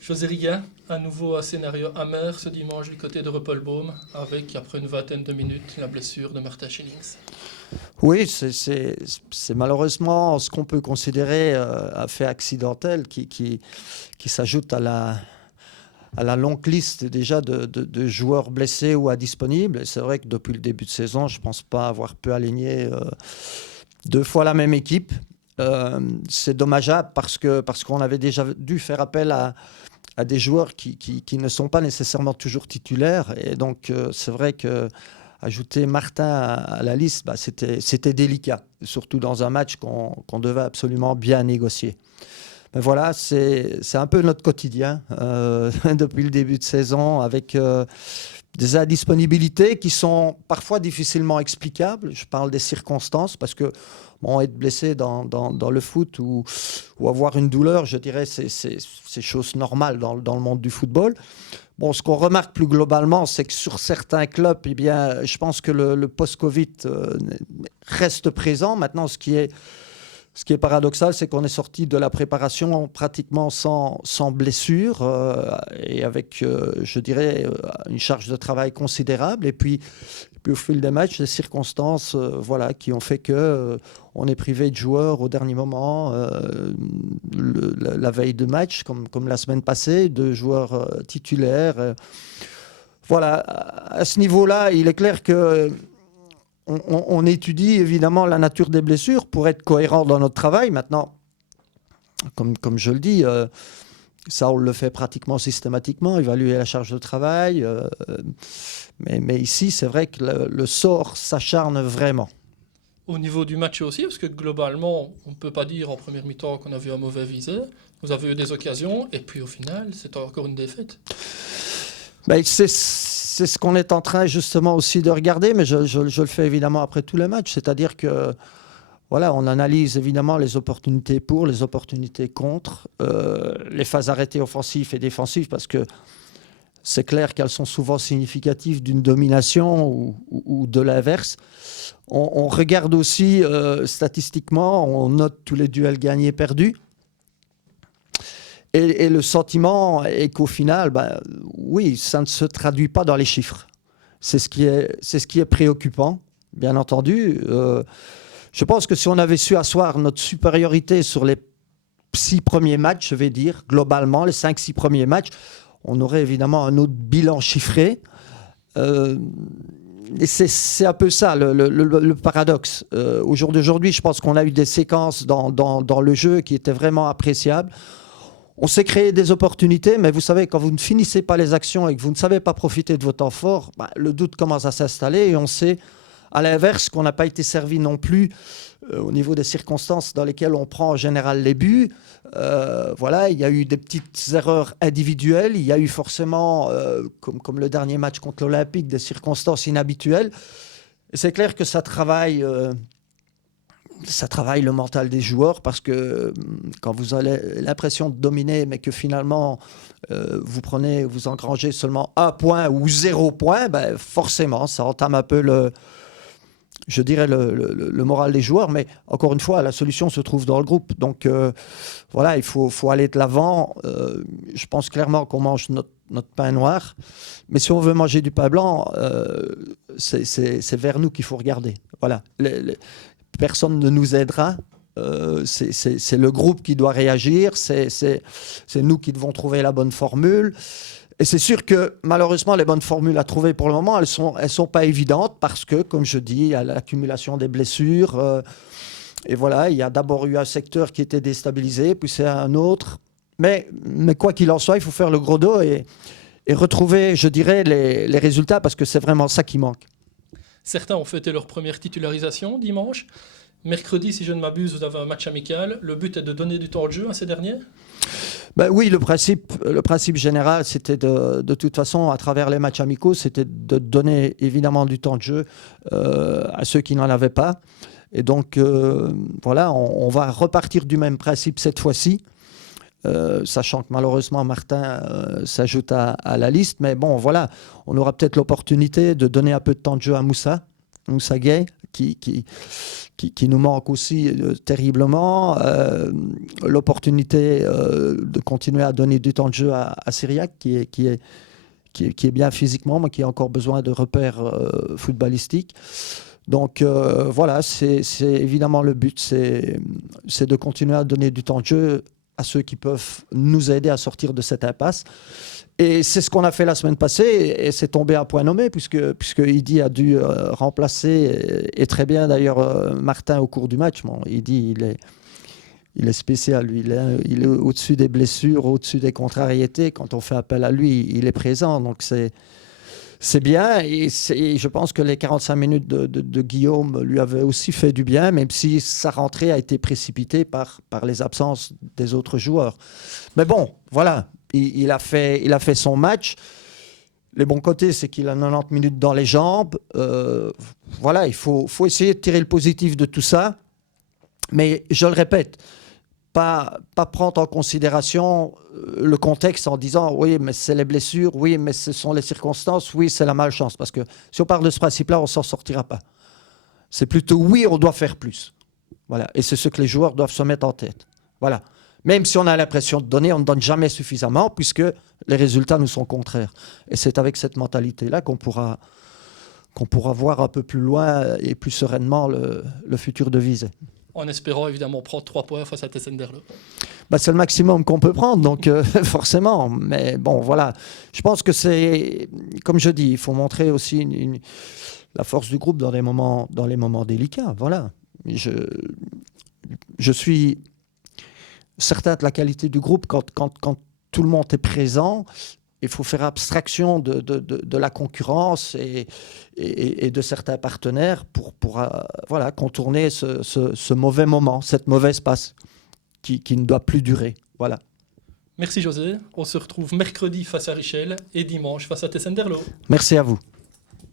José Riga, à nouveau un scénario amer ce dimanche du côté de Repolboom, avec, après une vingtaine de minutes, la blessure de Martin Schillings. Oui, c'est malheureusement ce qu'on peut considérer un fait accidentel qui s'ajoute à la longue liste déjà de joueurs blessés ou indisponibles. Et c'est vrai que depuis le début de saison, je ne pense pas avoir pu aligner deux fois la même équipe. C'est dommageable parce qu'on avait déjà dû faire appel à des joueurs qui ne sont pas nécessairement toujours titulaires. Et donc, c'est vrai que ajouter Martin à la liste, c'était délicat, surtout dans un match qu'on devait absolument bien négocier. Mais voilà, c'est un peu notre quotidien depuis le début de saison, avec des indisponibilités qui sont parfois difficilement explicables. Je parle des circonstances, parce que bon, être blessé dans le foot ou avoir une douleur, je dirais, c'est chose normale dans le monde du football. Bon, ce qu'on remarque plus globalement, c'est que sur certains clubs, eh bien, je pense que le post-Covid reste présent. Maintenant, ce qui est paradoxal, c'est qu'on est sorti de la préparation pratiquement sans blessure et avec, je dirais, une charge de travail considérable. Et puis au fil des matchs, les circonstances voilà, qui ont fait que on est privé de joueurs au dernier moment, la veille de match, comme la semaine passée, de joueurs titulaires. Voilà, à ce niveau-là, il est clair que on étudie évidemment la nature des blessures pour être cohérent dans notre travail. Maintenant, comme je le dis, ça on le fait pratiquement systématiquement, évaluer la charge de travail. Mais ici, c'est vrai que le sort s'acharne vraiment. Au niveau du match aussi, parce que globalement, on ne peut pas dire en première mi-temps qu'on a vu un mauvais viseur. Vous avez eu des occasions, et puis au final, c'est encore une défaite. Ben, c'est ce qu'on est en train justement aussi de regarder, mais je le fais évidemment après tous les matchs. C'est-à-dire que voilà, on analyse évidemment les opportunités pour, les opportunités contre, les phases arrêtées offensives et défensives, parce que c'est clair qu'elles sont souvent significatives d'une domination ou de l'inverse. On regarde aussi statistiquement, on note tous les duels gagnés et perdus. Et le sentiment est qu'au final, oui, ça ne se traduit pas dans les chiffres. C'est ce qui est préoccupant, bien entendu. Je pense que si on avait su asseoir notre supériorité sur les 6 premiers matchs, je vais dire, globalement, les 5-6 premiers matchs, on aurait évidemment un autre bilan chiffré. Et c'est un peu ça, le paradoxe. Au jour d'aujourd'hui, je pense qu'on a eu des séquences dans le jeu qui étaient vraiment appréciables. On s'est créé des opportunités, mais vous savez, quand vous ne finissez pas les actions et que vous ne savez pas profiter de vos temps forts, le doute commence à s'installer et on sait, à l'inverse, qu'on n'a pas été servi non plus au niveau des circonstances dans lesquelles on prend en général les buts. Voilà, il y a eu des petites erreurs individuelles, il y a eu forcément, comme le dernier match contre l'Olympique, des circonstances inhabituelles. Et c'est clair que ça travaille le mental des joueurs, parce que quand vous avez l'impression de dominer, mais que finalement vous engrangez seulement 1 point ou 0 point, forcément, ça entame un peu je dirais le moral des joueurs. Mais encore une fois, la solution se trouve dans le groupe. Donc voilà, il faut aller de l'avant. Je pense clairement qu'on mange notre pain noir. Mais si on veut manger du pain blanc, c'est vers nous qu'il faut regarder. Voilà. Personne ne nous aidera. C'est le groupe qui doit réagir. C'est nous qui devons trouver la bonne formule. Et c'est sûr que malheureusement, les bonnes formules à trouver pour le moment, elles sont pas évidentes, parce que, comme je dis, il y a l'accumulation des blessures. Et voilà, il y a d'abord eu un secteur qui était déstabilisé, puis c'est un autre. Mais quoi qu'il en soit, il faut faire le gros dos et retrouver, je dirais, les résultats, parce que c'est vraiment ça qui manque. Certains ont fêté leur première titularisation dimanche. Mercredi, si je ne m'abuse, vous avez un match amical. Le but est de donner du temps de jeu à ces derniers. Oui, le principe général, c'était de toute façon, à travers les matchs amicaux, c'était de donner évidemment du temps de jeu à ceux qui n'en avaient pas. Et donc, voilà, on va repartir du même principe cette fois-ci, sachant que malheureusement Martin s'ajoute à la liste. Mais bon, voilà, on aura peut-être l'opportunité de donner un peu de temps de jeu à Moussa. Moussa Gueye, qui nous manque aussi terriblement. L'opportunité de continuer à donner du temps de jeu à Syriac, qui est bien physiquement, mais qui a encore besoin de repères footballistiques. Donc voilà, c'est évidemment le but, c'est de continuer à donner du temps de jeu à ceux qui peuvent nous aider à sortir de cette impasse. Et c'est ce qu'on a fait la semaine passée, et c'est tombé à point nommé, puisque Idi a dû remplacer, et très bien d'ailleurs, Martin au cours du match. Bon, Idi, il est spécial, lui. Il est au-dessus des blessures, au-dessus des contrariétés. Quand on fait appel à lui, il est présent. Donc c'est bien. Et je pense que les 45 minutes de Guillaume lui avaient aussi fait du bien, même si sa rentrée a été précipitée par les absences des autres joueurs. Mais bon, voilà. Il a fait son match. Les bons côtés, c'est qu'il a 90 minutes dans les jambes. Voilà, il faut essayer de tirer le positif de tout ça. Mais je le répète, pas prendre en considération le contexte en disant oui, mais c'est les blessures, oui, mais ce sont les circonstances, oui, c'est la malchance. Parce que si on parle de ce principe-là, on ne s'en sortira pas. C'est plutôt oui, on doit faire plus. Voilà. Et c'est ce que les joueurs doivent se mettre en tête. Voilà. Même si on a l'impression de donner, on ne donne jamais suffisamment puisque les résultats nous sont contraires. Et c'est avec cette mentalité-là qu'on pourra voir un peu plus loin et plus sereinement le futur de Visé. En espérant évidemment prendre 3 points face à Tessenderlo. C'est le maximum qu'on peut prendre, donc forcément. Mais bon, voilà. Je pense que c'est, comme je dis, il faut montrer aussi la force du groupe dans les moments délicats. Voilà. Je suis certain de la qualité du groupe quand tout le monde est présent. Il faut faire abstraction de la concurrence et de certains partenaires pour voilà, contourner ce mauvais moment, cette mauvaise passe qui ne doit plus durer. Voilà. Merci José. On se retrouve mercredi face à Richel et dimanche face à Tessenderlo. Merci à vous.